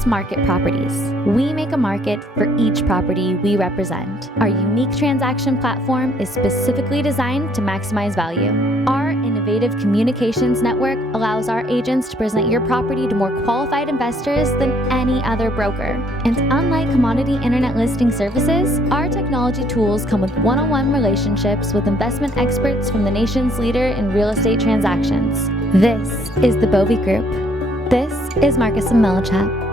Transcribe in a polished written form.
just market properties. We make a market for each property we represent. Our unique transaction platform is specifically designed to maximize value. Our innovative communications network allows our agents to present your property to more qualified investors than any other broker. And unlike commodity internet listing services, our technology tools come with one-on-one relationships with investment experts from the nation's leader in real estate transactions. This is the Bove Group. This is Marcus and Millichap.